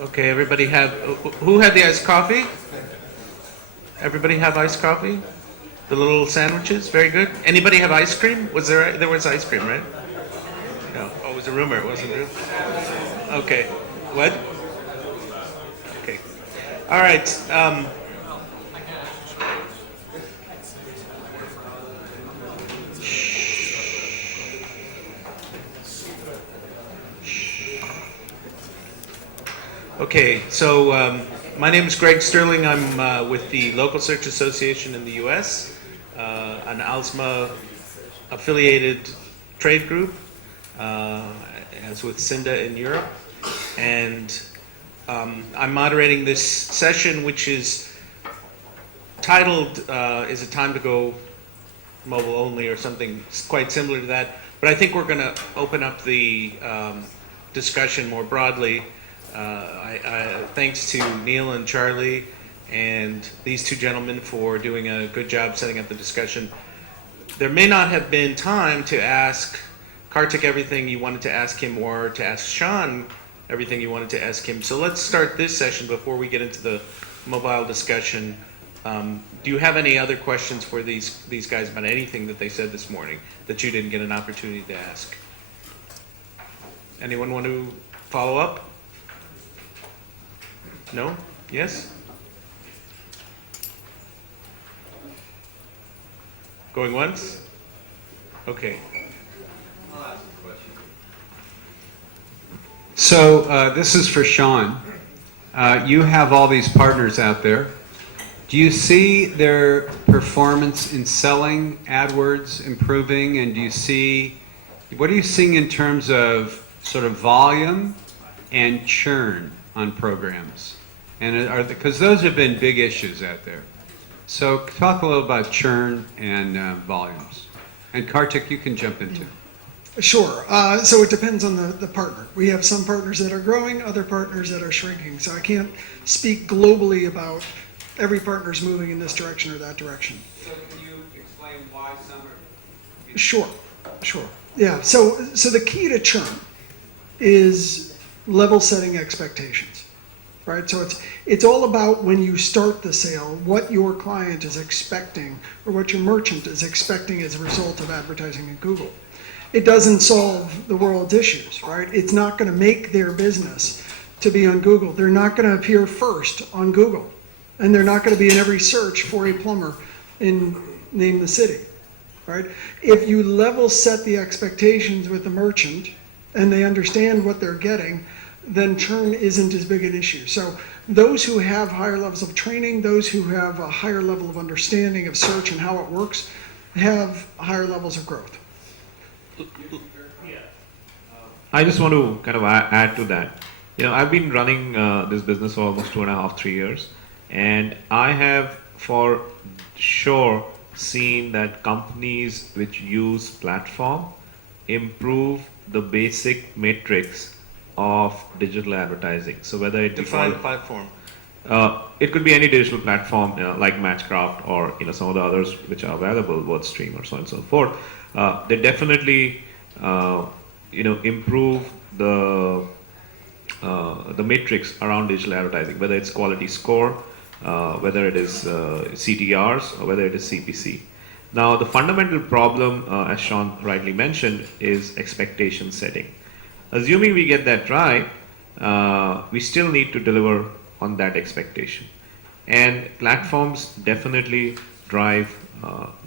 Okay, everybody have, who had the iced coffee? Everybody have iced coffee? The little sandwiches, very good. Anybody have ice cream? There was ice cream, right? No, oh, it was a rumor, it wasn't real? Okay, what? Okay, all right. Okay, so my name is Greg Sterling. I'm with the Local Search Association in the U.S., an ALSMA affiliated trade group, as with CINDA in Europe. And I'm moderating this session, which is titled, Is It Time to Go Mobile Only, or something quite similar to that. But I think we're going to open up the discussion more broadly. Thanks to Neil and Charlie and these two gentlemen for doing a good job setting up the discussion. There may not have been time to ask Kartik everything you wanted to ask him, or to ask Sean everything you wanted to ask him. So let's start this session before we get into the mobile discussion. Do you have any other questions for these guys about anything that they said this morning that you didn't get an opportunity to ask? Anyone want to follow up? No? Yes? Going once? Okay. So this is for Sean. You have all these partners out there. Do you see their performance in selling AdWords improving? And what are you seeing in terms of sort of volume and churn on programs? And because those have been big issues out there. So talk a little about churn and volumes. And Kartik, you can jump into. Sure. So it depends on the partner. We have some partners that are growing, other partners that are shrinking. So I can't speak globally about every partner's moving in this direction or that direction. So can you explain why some are? Sure. Yeah. So the key to churn is level setting expectations, right? So it's all about when you start the sale, what your client is expecting or what your merchant is expecting as a result of advertising in Google. It doesn't solve the world's issues, right? It's not going to make their business to be on Google. They're not going to appear first on Google. And they're not going to be in every search for a plumber in name the city, right? If you level set the expectations with the merchant and they understand what they're getting, then churn isn't as big an issue. So those who have higher levels of training, those who have a higher level of understanding of search and how it works, have higher levels of growth. I just want to kind of add to that. I've been running this business for almost 2.5, 3 years, and I have for sure seen that companies which use platform improve the basic metrics of digital advertising. So whether it Define platform. It could be any digital platform like Matchcraft or some of the others which are available, WordStream or so on and so forth. They definitely improve the metrics around digital advertising, whether it's quality score, whether it is CTRs, or whether it is CPC. Now, the fundamental problem, as Sean rightly mentioned, is expectation setting. Assuming we get that right, we still need to deliver on that expectation. And platforms definitely drive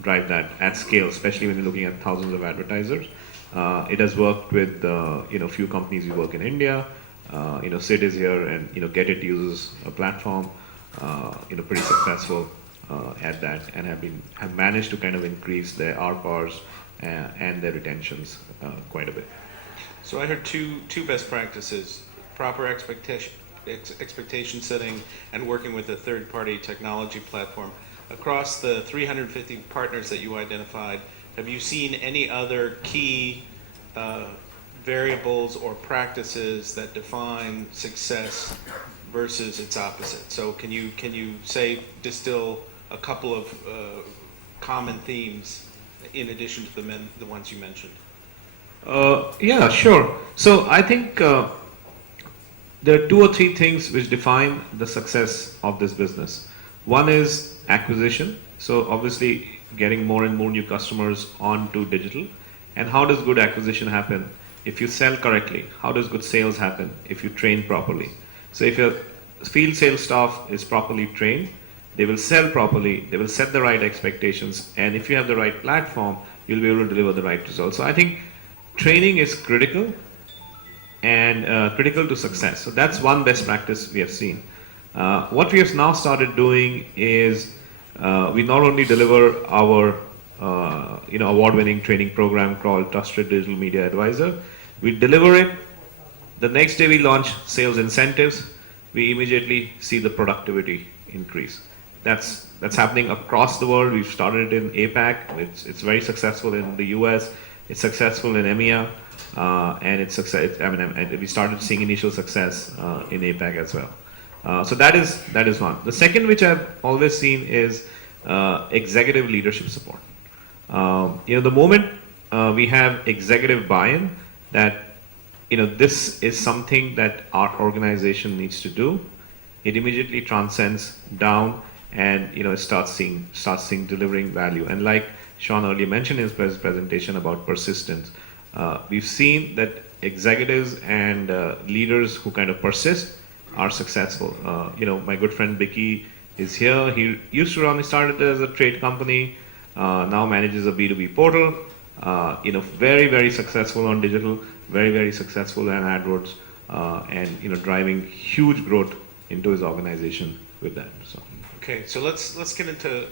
that at scale, especially when you're looking at thousands of advertisers. It has worked with few companies who work in India. Sid is here, and Get It uses a platform. Pretty successful at that, and have managed to kind of increase their RPARs and their retentions quite a bit. So I heard two best practices: proper expectation setting and working with a third-party technology platform. Across the 350 partners that you identified, have you seen any other key variables or practices that define success versus its opposite? So can you distill a couple of common themes in addition to the ones you mentioned? Yeah, sure. So I think there are two or three things which define the success of this business. One is acquisition. So obviously getting more and more new customers onto digital. And how does good acquisition happen? If you sell correctly. How does good sales happen? If you train properly. So if your field sales staff is properly trained, they will sell properly, they will set the right expectations, and if you have the right platform, you'll be able to deliver the right results. So I think training is critical and critical to success. So that's one best practice we have seen. What we have now started doing is we not only deliver our award-winning training program called Trusted Digital Media Advisor, we deliver it. The next day we launch sales incentives. We immediately see the productivity increase. That's happening across the world. We've started it in APAC. It's very successful in the US. It's successful in EMEA, and it's success. We started seeing initial success in APAC as well. So that is one. The second, which I've always seen, is executive leadership support. The moment we have executive buy-in that this is something that our organization needs to do, it immediately transcends down and it starts seeing delivering value. And like Sean earlier mentioned in his presentation about persistence, we've seen that executives and leaders who kind of persist are successful. My good friend Vicky is here. He started as a trade company, now manages a B2B portal. Very, very successful on digital, very, very successful in AdWords, and driving huge growth into his organization with that. So. Okay, so let's get into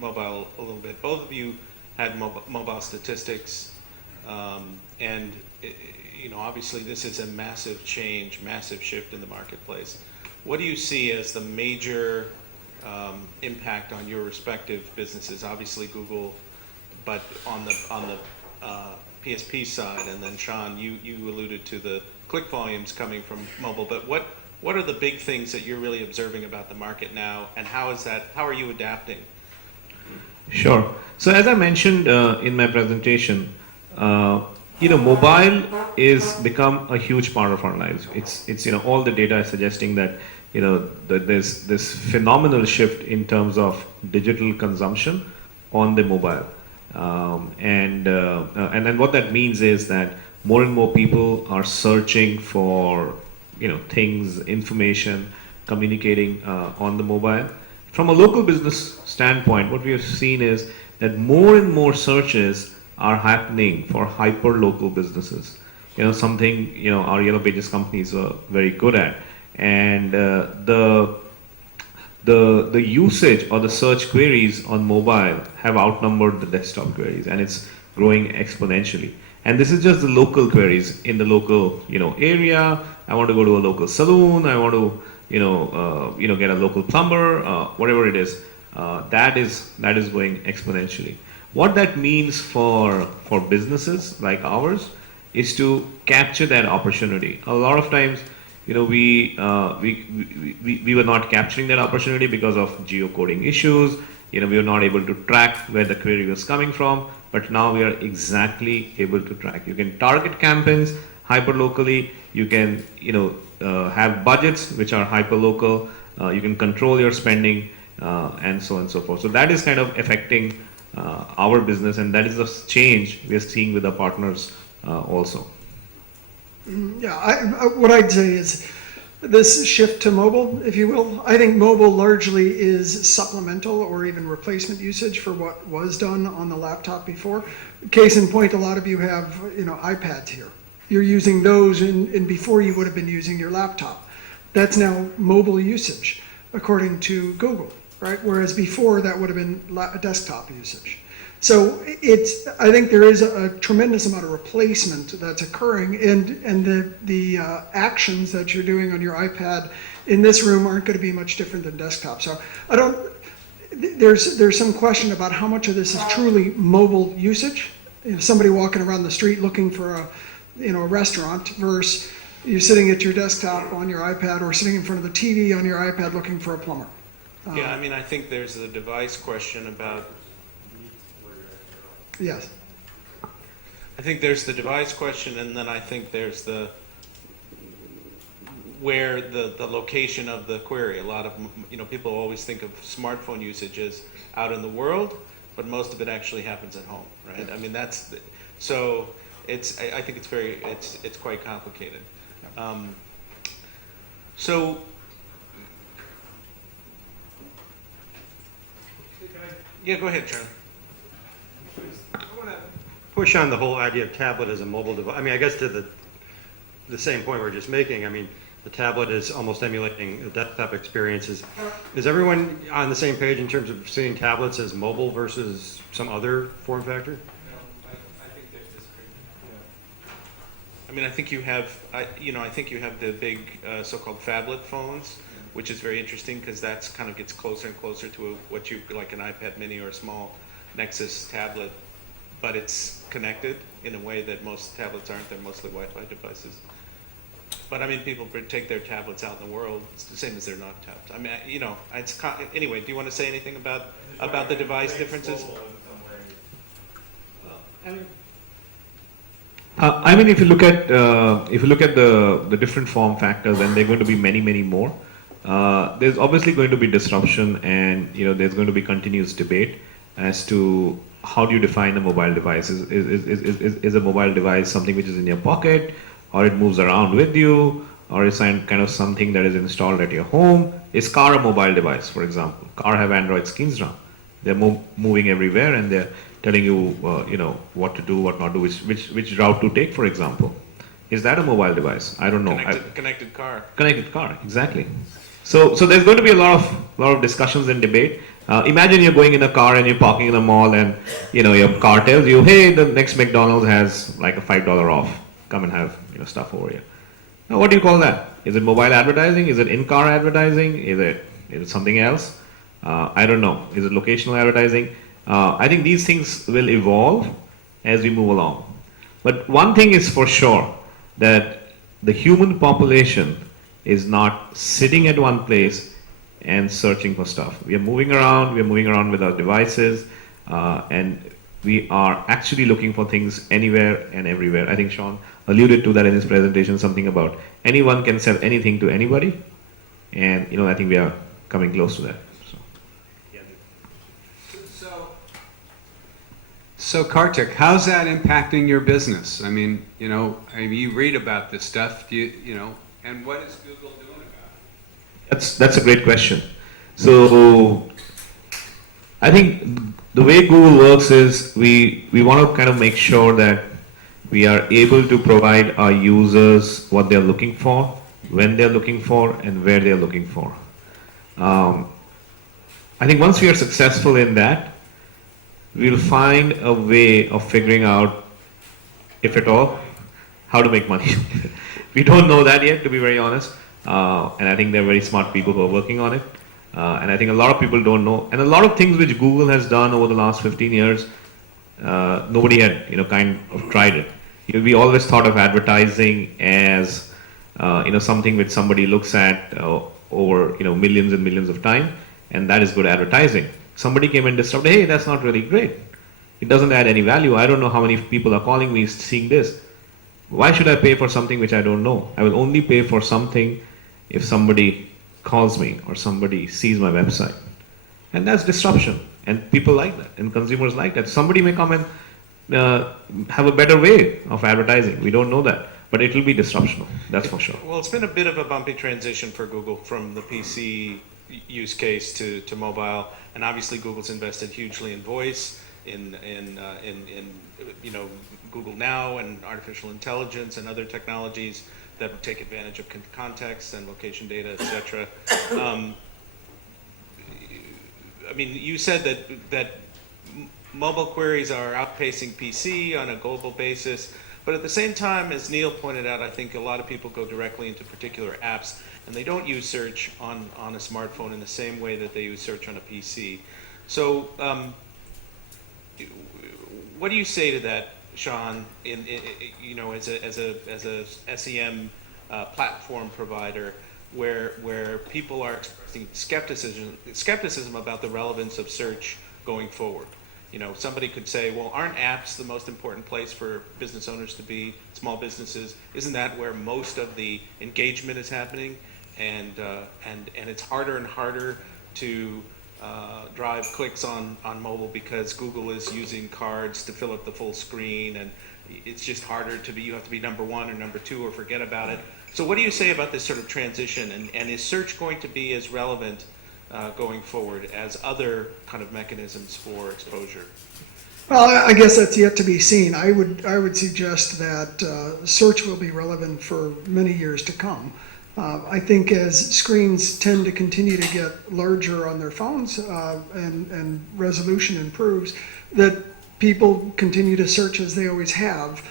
mobile a little bit. Both of you had mobile statistics, and obviously this is a massive change, massive shift in the marketplace. What do you see as the major impact on your respective businesses? Obviously Google, but on the PSP side, and then Sean, you alluded to the click volumes coming from mobile. But what are the big things that you're really observing about the market now, and how are you adapting? Sure. So as I mentioned in my presentation, mobile is become a huge part of our lives. It's all the data is suggesting that that there's this phenomenal shift in terms of digital consumption on the mobile, and then what that means is that more and more people are searching for things, information, communicating on the mobile. From a local business standpoint, what we have seen is that more and more searches are happening for hyper-local businesses. Something our Yellow Pages companies are very good at, and the usage or the search queries on mobile have outnumbered the desktop queries, and it's growing exponentially. And this is just the local queries in the local area. I want to go to a local saloon. I want to get a local plumber. Whatever it is, that is going exponentially. What that means for businesses like ours is to capture that opportunity. A lot of times, we were not capturing that opportunity because of geocoding issues. We were not able to track where the query was coming from, but now we are exactly able to track. You can target campaigns hyper-locally. You can, have budgets which are hyper-local. You can control your spending, and so on and so forth. So that is kind of affecting our business, and that is the change we are seeing with our partners also. Yeah, what I'd say is this shift to mobile, if you will, I think mobile largely is supplemental or even replacement usage for what was done on the laptop before. Case in point, a lot of you have iPads here. You're using those, and before you would have been using your laptop. That's now mobile usage, according to Google, right? Whereas before that would have been desktop usage. So I think there is a tremendous amount of replacement that's occurring, and the actions that you're doing on your iPad in this room aren't going to be much different than desktop. So there's some question about how much of this is truly mobile usage. Somebody walking around the street looking for a restaurant versus you sitting at your desktop on your iPad or sitting in front of the TV on your iPad looking for a plumber. Yeah, I think there's the device question about. Yes. I think there's the device question, and then I think there's where the location of the query. A lot of, people always think of smartphone usage as out in the world, but most of it actually happens at home, right? I mean, so I think it's quite complicated. So, yeah, go ahead, Charlie. I want to push on the whole idea of tablet as a mobile device. I mean, I guess to the same point we're just making. I mean, the tablet is almost emulating the desktop experiences. Is everyone on the same page in terms of seeing tablets as mobile versus some other form factor? I mean, I think you have, I think you have the big so-called phablet phones, which is very interesting because that's kind of gets closer and closer to what you like an iPad Mini or a small Nexus tablet, but it's connected in a way that most tablets aren't. They're mostly Wi-Fi devices. But I mean, people take their tablets out in the world. It's the same as they're not tablets. I mean, anyway. Do you want to say anything about the device differences? I mean, if you look at the different form factors, and there are going to be many more. There's obviously going to be disruption, and there's going to be continuous debate as to how do you define a mobile device. Is a mobile device something which is in your pocket, or it moves around with you, or is kind of something that is installed at your home? Is car a mobile device, for example? Car have Android skins now. They're moving everywhere, and they're telling you, what to do, what not to do, which route to take, for example. Is that a mobile device? I don't know. Connected car. Connected car, exactly. So there's going to be a lot of discussions and debate. Imagine you're going in a car and you're parking in a mall, and your car tells you, hey, the next McDonald's has like a $5 off. Come and have stuff over here. Now, what do you call that? Is it mobile advertising? Is it in-car advertising? Is it something else? I don't know. Is it locational advertising? I think these things will evolve as we move along. But one thing is for sure, that the human population is not sitting at one place and searching for stuff. We are moving around with our devices, and we are actually looking for things anywhere and everywhere. I think Sean alluded to that in his presentation, something about anyone can sell anything to anybody, and I think we are coming close to that. So Kartik, how's that impacting your business? I mean, you read about this stuff, and what is Google doing about it? That's a great question. So I think the way Google works is we want to kind of make sure that we are able to provide our users what they're looking for, when they're looking for, and where they're looking for. I think once we are successful in that, we'll find a way of figuring out, if at all, how to make money. We don't know that yet, to be very honest. And I think there are very smart people who are working on it. And I think a lot of people don't know. And a lot of things which Google has done over the last 15 years, nobody had, kind of tried it. We always thought of advertising as, something which somebody looks at over, millions and millions of time, and that is good advertising. Somebody came and disrupted, hey, that's not really great. It doesn't add any value. I don't know how many people are calling me seeing this. Why should I pay for something which I don't know? I will only pay for something if somebody calls me or somebody sees my website. And that's disruption. And people like that. And consumers like that. Somebody may come and have a better way of advertising. We don't know that. But it will be disruptional. That's for sure. Well, it's been a bit of a bumpy transition for Google from the PC use case to mobile. And obviously Google's invested hugely in voice, in Google Now and artificial intelligence and other technologies that would take advantage of context and location data, etc. I mean, you said that mobile queries are outpacing PC on a global basis, but at the same time, as Neil pointed out, I think a lot of people go directly into particular apps, and they don't use search on a smartphone in the same way that they use search on a PC. So, what do you say to that, Sean? As a SEM platform provider, where people are expressing skepticism about the relevance of search going forward. You know, somebody could say, well, aren't apps the most important place for business owners to be, small businesses? Isn't that where most of the engagement is happening? And it's harder and harder to drive clicks on mobile because Google is using cards to fill up the full screen, and it's just harder to be, you have to be number one or number two or forget about it. So what do you say about this sort of transition, and is search going to be as relevant going forward as other kind of mechanisms for exposure? Well, I guess that's yet to be seen. I would suggest that search will be relevant for many years to come. I think as screens tend to continue to get larger on their phones and resolution improves, that people continue to search as they always have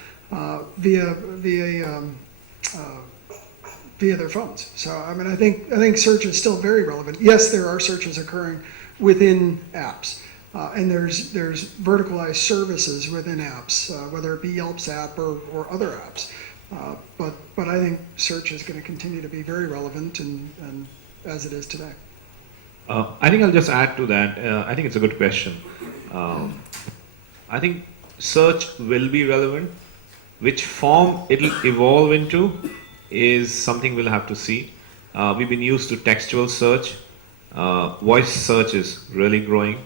via their phones. So I mean, I think search is still very relevant. Yes, there are searches occurring within apps, and there's verticalized services within apps, whether it be Yelp's app or other apps. But I think search is going to continue to be very relevant and as it is today. I think I'll just add to that. I think it's a good question. I think search will be relevant. Which form it'll evolve into is something we'll have to see. We've been used to textual search. Voice search is really growing.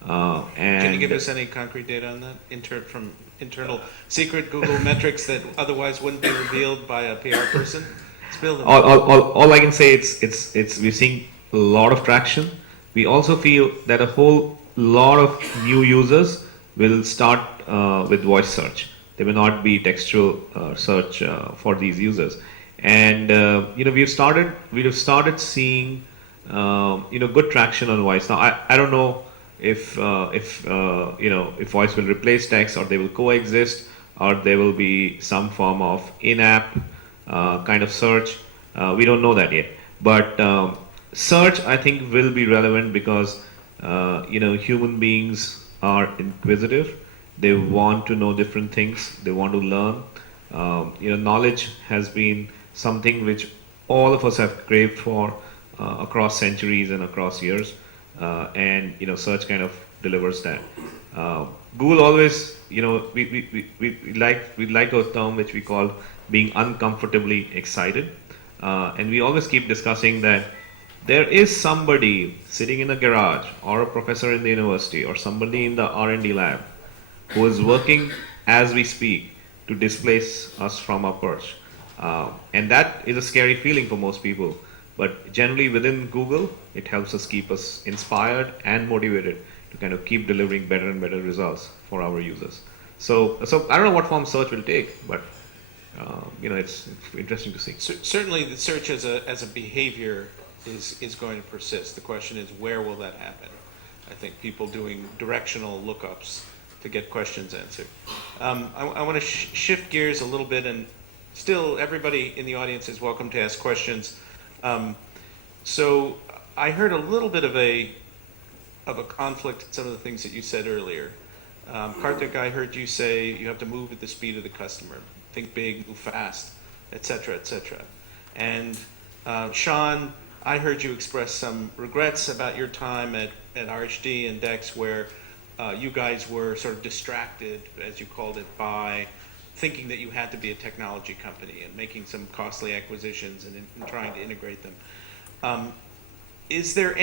And Can you give us any concrete data on that from internal secret Google metrics that otherwise wouldn't be revealed by a PR person? Spill them. all I can say it's we're seeing a lot of traction. We also feel that a whole lot of new users will start with voice search. There may not be textual search for these users, and we have started seeing good traction on voice. Now I don't know if voice will replace text, or they will coexist, or there will be some form of in-app kind of search. We don't know that yet, but search I think will be relevant because human beings are inquisitive. They want to know different things. They want to learn. Knowledge has been something which all of us have craved for across centuries and across years. And search kind of delivers that. Google always, we like a term which we call being uncomfortably excited, and we always keep discussing that there is somebody sitting in a garage, or a professor in the university, or somebody in the R&D lab who is working as we speak to displace us from our perch, and that is a scary feeling for most people. But generally within Google, it helps us keep us inspired and motivated to kind of keep delivering better and better results for our users. So I don't know what form search will take, but it's interesting to see. Certainly, the search as a behavior is going to persist. The question is, where will that happen? I think people doing directional lookups to get questions answered. I want to shift gears a little bit, and still everybody in the audience is welcome to ask questions. So I heard a little bit of a conflict in some of the things that you said earlier. Karthik, I heard you say you have to move at the speed of the customer, think big, move fast, et cetera, et cetera. And Sean, I heard you express some regrets about your time at RHD and DEX, where you guys were sort of distracted, as you called it, by thinking that you had to be a technology company and making some costly acquisitions and trying to integrate them. Is there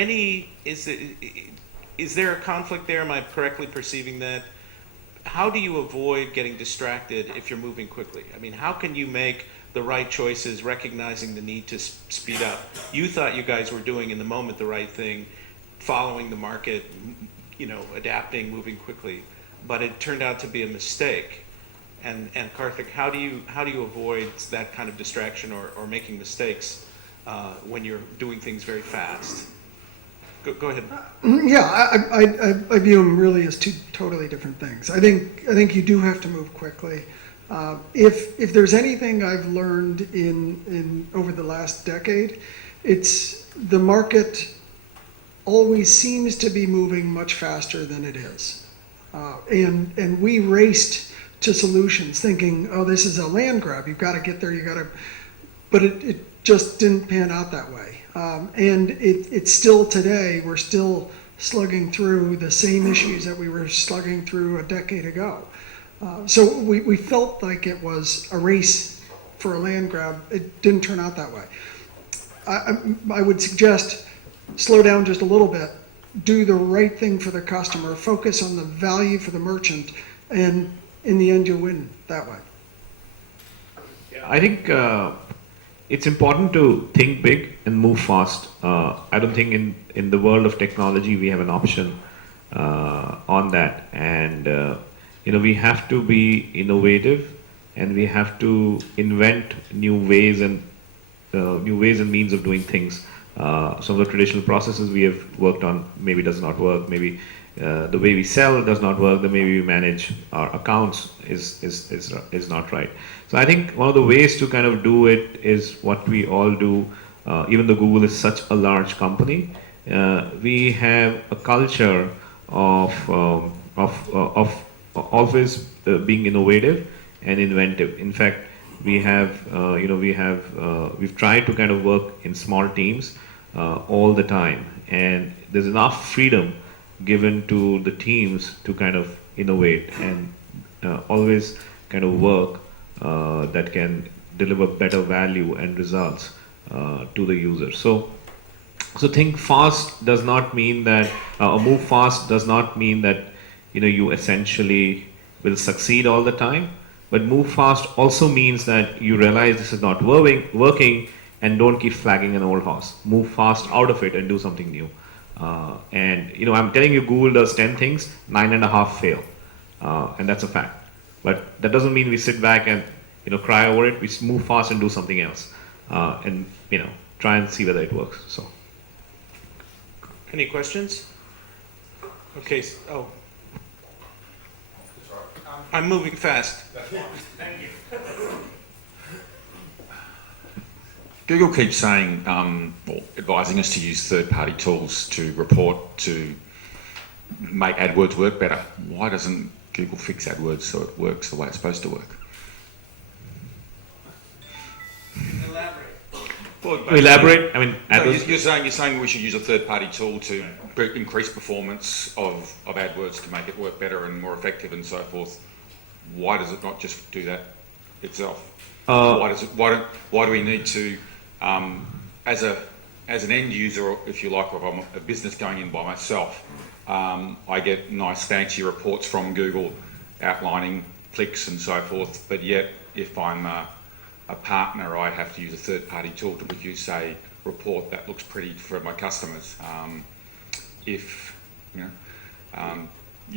a conflict there? Am I correctly perceiving that? How do you avoid getting distracted if you're moving quickly? I mean, how can you make the right choices, recognizing the need to speed up? You thought you guys were doing in the moment the right thing, following the market, adapting, moving quickly, but it turned out to be a mistake. And Karthik, how do you avoid that kind of distraction or making mistakes when you're doing things very fast? Go ahead. Yeah, I view them really as two totally different things. I think you do have to move quickly. If there's anything I've learned in over the last decade, it's the market always seems to be moving much faster than it is, and we raced to solutions thinking, oh, this is a land grab. You've got to get there. But it just didn't pan out that way. And it's still today, we're still slugging through the same issues that we were slugging through a decade ago. So we felt like it was a race for a land grab. It didn't turn out that way. I would suggest slow down just a little bit, do the right thing for the customer, focus on the value for the merchant, and in the end, you'll win that way. I think it's important to think big and move fast. I don't think in the world of technology we have an option on that, and we have to be innovative, and we have to invent new ways and means of doing things. Some of the traditional processes we have worked on maybe does not work. Maybe the way we sell does not work. The way we manage our accounts is not right. So I think one of the ways to kind of do it is what we all do. Even though Google is such a large company, we have a culture of always being innovative and inventive. In fact, we've tried to kind of work in small teams all the time, and there's enough freedom given to the teams to kind of innovate and always kind of work that can deliver better value and results to the user. So think fast does not mean that, or move fast does not mean that you essentially will succeed all the time. But move fast also means that you realize this is not working, and don't keep flagging an old horse. Move fast out of it and do something new. And I'm telling you, Google does 10 things, 9.5 fail, and that's a fact. But that doesn't mean we sit back and cry over it. We move fast and do something else, and try and see whether it works. So, Any questions? Okay. I'm moving fast. Google keeps saying, or advising us to use third-party tools to report to make AdWords work better. Why doesn't Google fix AdWords so it works the way it's supposed to work? elaborate. I mean, No, AdWords. you're saying we should use a third-party tool to increase performance of AdWords to make it work better and more effective and so forth. Why does it not just do that itself? Why do we need to, as an end user, if you like, or if I'm a business going in by myself, I get nice fancy reports from Google outlining clicks and so forth, but yet if I'm a partner, I have to use a third-party tool to produce a report that looks pretty for my customers. If you're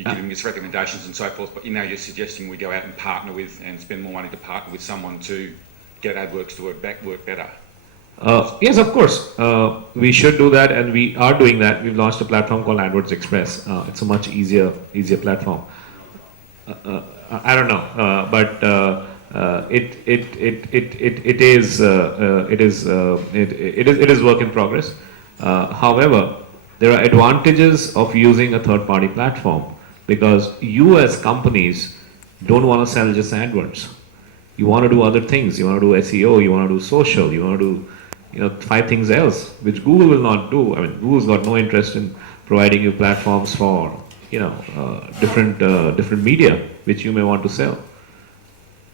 giving us recommendations and so forth, but you're suggesting we go out and partner with and spend more money to partner with someone to get AdWords to work better. Yes, of course. We should do that, and we are doing that. We've launched a platform called AdWords Express. It's a much easier platform. I don't know, but it is work in progress. However, there are advantages of using a third-party platform because you as companies don't want to sell just AdWords. You want to do other things. You want to do SEO. You want to do social. You want to do 5 things else, which Google will not do. I mean, Google's got no interest in providing you platforms for different media which you may want to sell.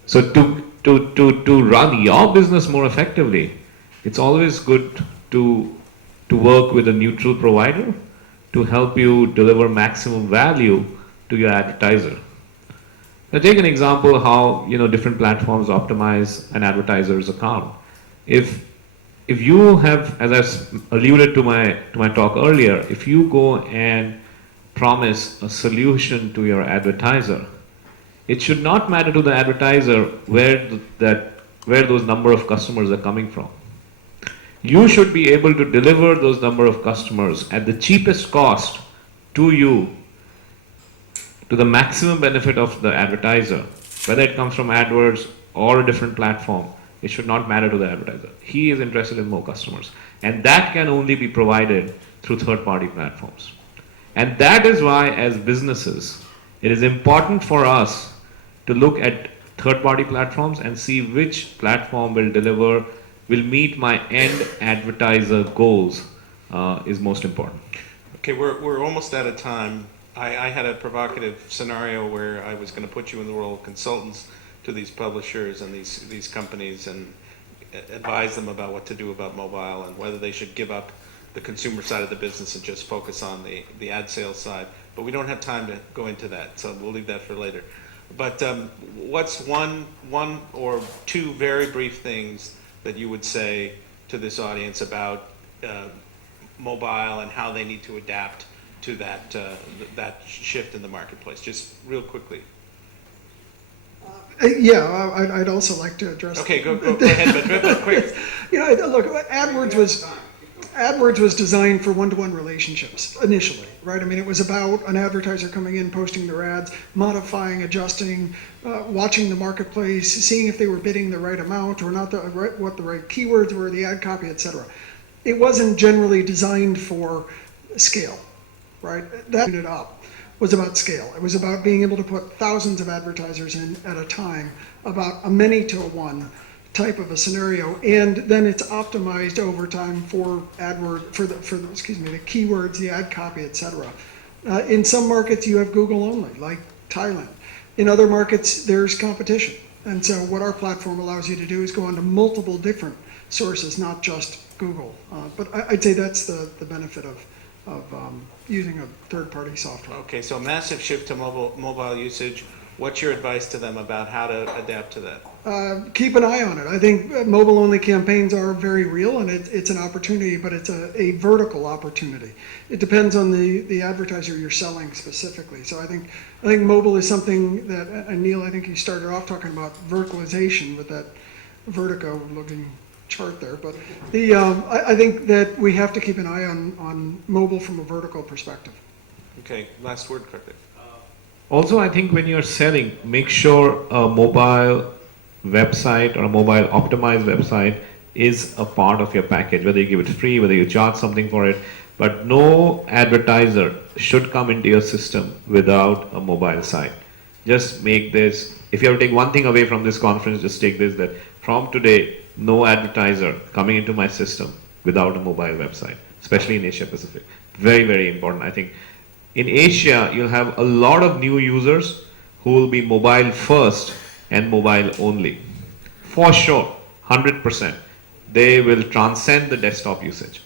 So to run your business more effectively, it's always good to work with a neutral provider to help you deliver maximum value to your advertiser. Now take an example how different platforms optimize an advertiser's account. If you have, as I alluded to my talk earlier, if you go and promise a solution to your advertiser, it should not matter to the advertiser where those number of customers are coming from. You should be able to deliver those number of customers at the cheapest cost to you, to the maximum benefit of the advertiser, whether it comes from AdWords or a different platform. It should not matter to the advertiser. He is interested in more customers, and that can only be provided through third-party platforms. And that is why, as businesses, it is important for us to look at third-party platforms and see which platform will meet my end advertiser goals is most important. Okay, we're almost out of time. I had a provocative scenario where I was going to put you in the role of consultants to these publishers and these companies and advise them about what to do about mobile and whether they should give up the consumer side of the business and just focus on the ad sales side. But we don't have time to go into that, so we'll leave that for later. But what's one or two very brief things that you would say to this audience about mobile and how they need to adapt to that shift in the marketplace? Just real quickly. Yeah, I'd also like to address. Okay, go ahead, but quick. You know, look, AdWords was designed for one-to-one relationships initially, right? I mean, it was about an advertiser coming in, posting their ads, modifying, adjusting, watching the marketplace, seeing if they were bidding the right amount or not, what the right keywords were, the ad copy, etc. It wasn't generally designed for scale, right? That it up was about scale. It was about being able to put thousands of advertisers in at a time, about a many to one type of a scenario, and then it's optimized over time for the keywords, the ad copy, etc. In some markets, you have Google only, like Thailand. In other markets, there's competition, and so what our platform allows you to do is go onto multiple different sources, not just Google. But I'd say that's the benefit of using a third-party software. Okay, so massive shift to mobile usage. What's your advice to them about how to adapt to that? Keep an eye on it. I think mobile-only campaigns are very real, and it's an opportunity, but it's a vertical opportunity. It depends on the advertiser you're selling specifically. So I think mobile is something that, and Neil, I think you started off talking about verticalization with that vertigo-looking chart there. But I think that we have to keep an eye on mobile from a vertical perspective. Okay, last word, Karthik. Also, I think when you're selling, make sure a mobile website or a mobile optimized website is a part of your package, whether you give it free, whether you charge something for it. But no advertiser should come into your system without a mobile site. Just make this, if you have to take one thing away from this conference, just take this, that from today, no advertiser coming into my system without a mobile website, especially in Asia Pacific. Very, very important. I think in Asia, you'll have a lot of new users who will be mobile first and mobile only. For sure, 100%. They will transcend the desktop usage.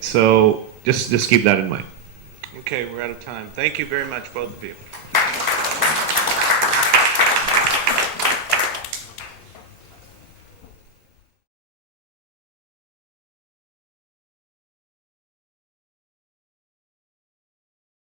So just keep that in mind. Okay, we're out of time. Thank you very much, both of you.